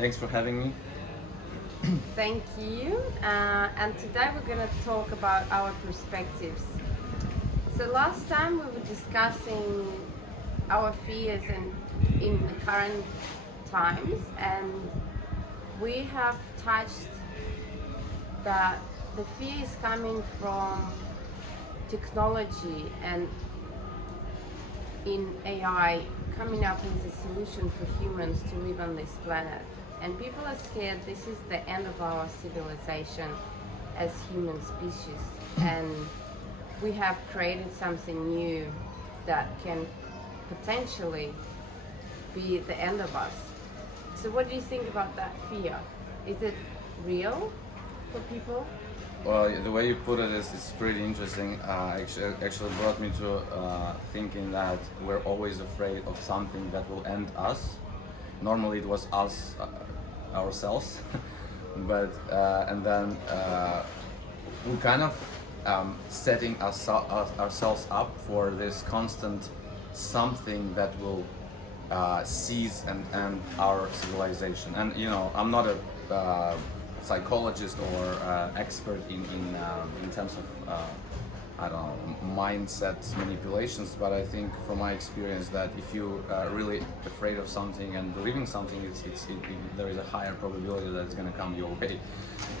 Thanks for having me. Thank you. And today we're going to talk about our perspectives. So last time we were discussing our fears in the current times, and we have touched that the fear is coming from technology and in AI coming up with a solution for humans to live on this planet. And people are scared this is the end of our civilization as human species. And we have created something new that can potentially be the end of us. So what do you think about that fear? Is it real for people? Well, the way you put it is pretty interesting. Actually brought me to thinking that we're always afraid of something that will end us. Normally it was us, ourselves, but and then we kind of setting ourselves up for this constant something that will seize and end our civilization. And I'm not a psychologist or expert in terms of I don't know, mindset manipulations, but I think from my experience that if you are really afraid of something and believing something, there is a higher probability that it's going to come your way.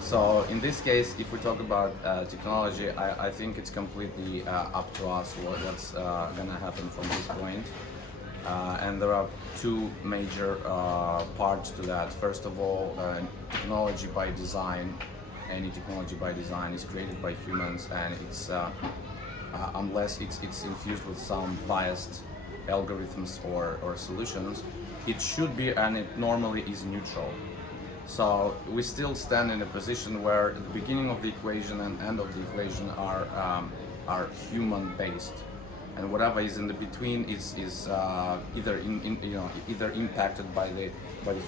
So in this case, if we talk about technology, I think it's completely up to us what's going to happen from this point. And there are two major parts to that. First of all, technology by design. Any technology by design is created by humans, and it's unless it's infused with some biased algorithms or solutions, it should be, and it normally is, neutral. So we still stand in a position where the beginning of the equation and end of the equation are human based, and whatever is in the between is either either impacted by the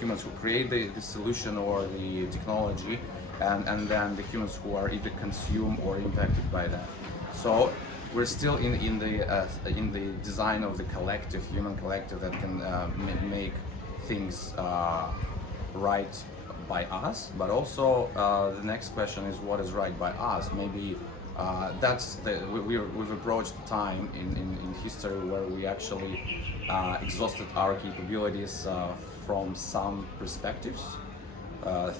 humans who create the solution or the technology, and then the humans who are either consumed or impacted by that. So we're still in the design of the collective, human collective, that can make things right by us. But also the next question is, what is right by us? Maybe we've approached a time in history where we actually exhausted our capabilities from some perspectives.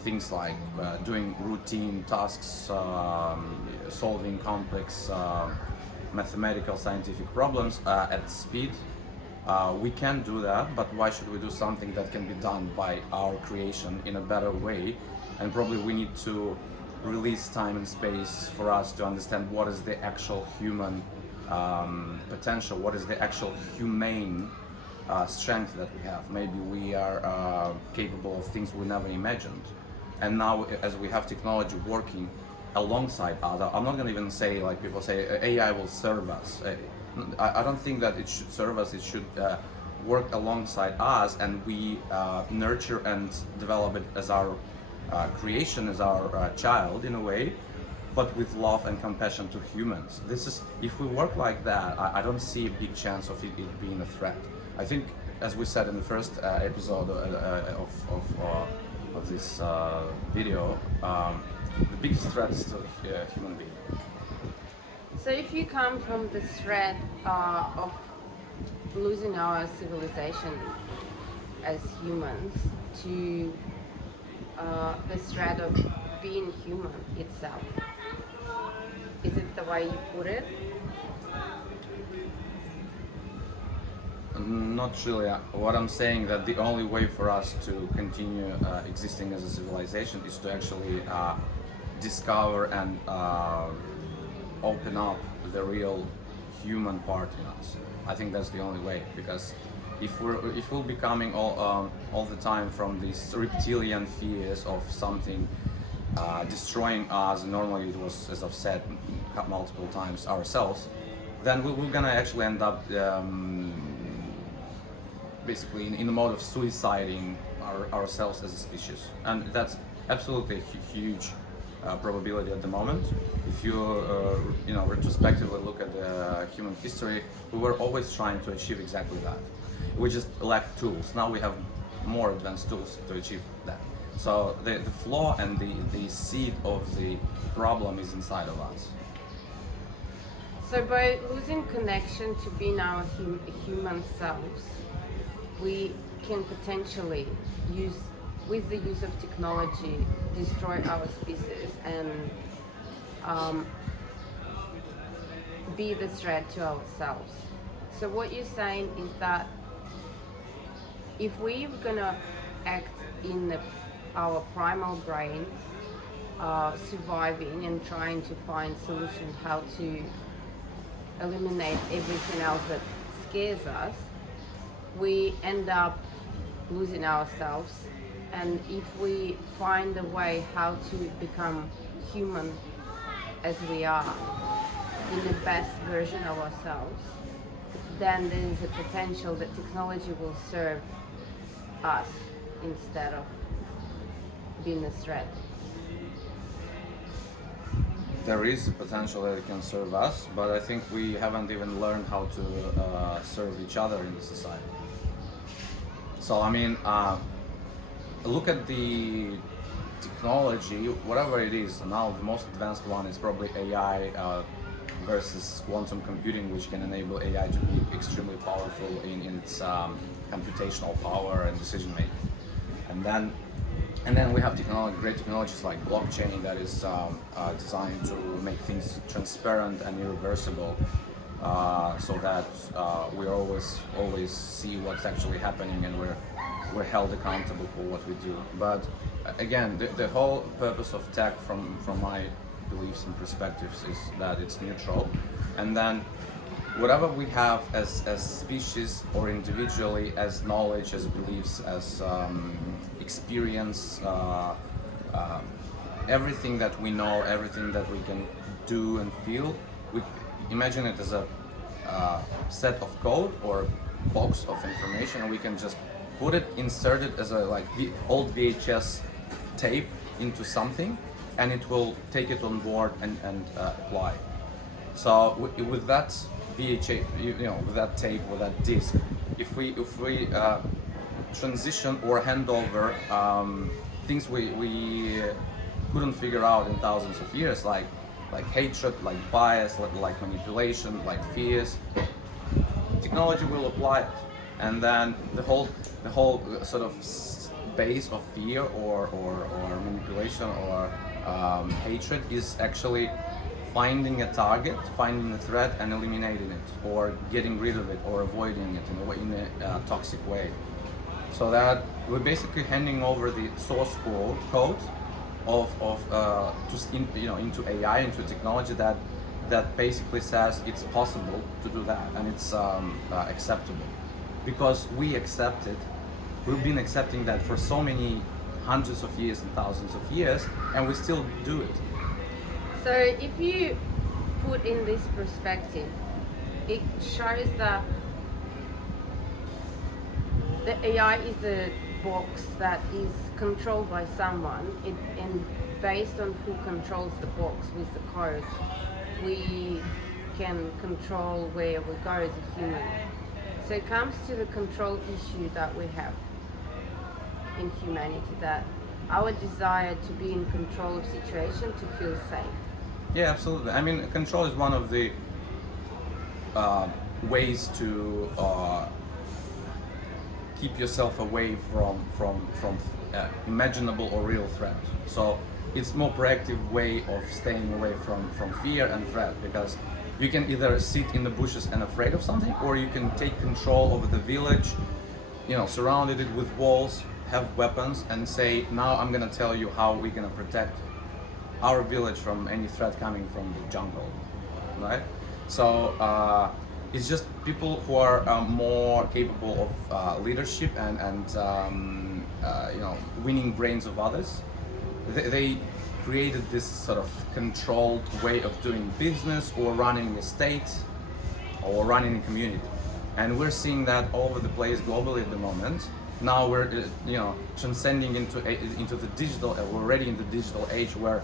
Things like doing routine tasks, solving complex mathematical scientific problems at speed. We can do that, but why should we do something that can be done by our creation in a better way? And probably we need to release time and space for us to understand what is the actual human potential, what is the actual humane strength that we have. Maybe we are capable of things we never imagined. And now, as we have technology working alongside us, I'm not going to even say, like people say, AI will serve us. I don't think that it should serve us. It should work alongside us, and we nurture and develop it as our creation, as our child in a way, but with love and compassion to humans. This is, if we work like that, I don't see a big chance of it being a threat. I think, as we said in the first episode of this video, the biggest threat is still human being. So if you come from the threat of losing our civilization as humans to the threat of being human itself, is it the way you put it? Not really. What I'm saying, that the only way for us to continue existing as a civilization is to actually discover and open up the real human part in us. I think that's the only way, because if we're becoming all the time from these reptilian fears of something destroying us, normally it was, as I've said multiple times, ourselves, then we're gonna actually end up basically in the mode of suiciding ourselves as a species, and that's absolutely a huge probability at the moment. If you retrospectively look at the human history, we were always trying to achieve exactly that. We just lacked tools. Now we have more advanced tools to achieve that. So the flaw and the seed of the problem is inside of us. So by losing connection to being our human selves, we can potentially use, with the use of technology, destroy our species and be the threat to ourselves. So what you're saying is that if we're gonna act in our primal brain, surviving and trying to find solutions how to eliminate everything else that scares us, we end up losing ourselves. And if we find a way how to become human as we are, in the best version of ourselves, then there is a potential that technology will serve us instead of being a threat. There is a potential that it can serve us, but I think we haven't even learned how to serve each other in the society. So I mean, look at the technology, whatever it is. Now the most advanced one is probably AI versus quantum computing, which can enable AI to be extremely powerful in its computational power and decision making. And then we have great technologies like blockchain that is designed to make things transparent and irreversible, so that we always see what's actually happening, and we're held accountable for what we do. But again, the whole purpose of tech, from my beliefs and perspectives, is that it's neutral, and then whatever we have as species or individually, as knowledge, as beliefs, as experience, everything that we know, everything that we can do and feel, we imagine it as a set of code or box of information, and we can just put it, insert it as a old VHS tape into something, and it will take it on board and apply. So with that VHS, with that tape, with that disc, if we transition or hand over things we couldn't figure out in thousands of years, like hatred, like bias, like manipulation, like fears, technology will apply it, and then the whole sort of base of fear or manipulation or hatred is actually finding a target, finding a threat, and eliminating it, or getting rid of it, or avoiding it in a toxic way. So that we're basically handing over the source code into AI, into technology that basically says it's possible to do that, and it's acceptable, because we accept it. We've been accepting that for so many hundreds of years and thousands of years, and we still do it. So if you put in this perspective, it shows that the AI is a box that is controlled by someone, and based on who controls the box with the code, we can control where we go as a human. So it comes to the control issue that we have in humanity, that our desire to be in control of situation, to feel safe. Yeah, absolutely. I mean, control is one of the ways to keep yourself away from imaginable or real threat. So it's more proactive way of staying away from fear and threat, because you can either sit in the bushes and afraid of something, or you can take control over the village, surrounded it with walls, have weapons, and say, now I'm gonna tell you how we're gonna protect our village from any threat coming from the jungle, right? So it's just people who are more capable of leadership and winning brains of others. They created this sort of controlled way of doing business, or running a state, or running a community, and we're seeing that all over the place globally at the moment. Now we're transcending into the digital. We're already in the digital age, where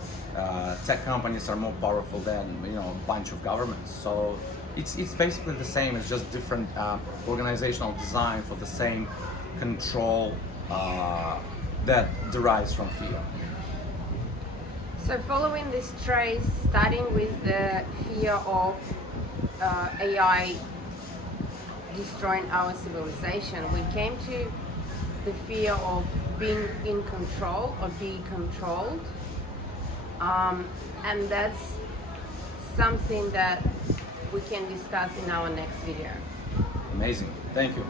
tech companies are more powerful than a bunch of governments. So it's basically the same. It's just different organizational design for the same control that derives from fear. So following this trace, starting with the fear of AI destroying our civilization, we came to the fear of being in control or being controlled. And that's something that we can discuss in our next video. Amazing. Thank you.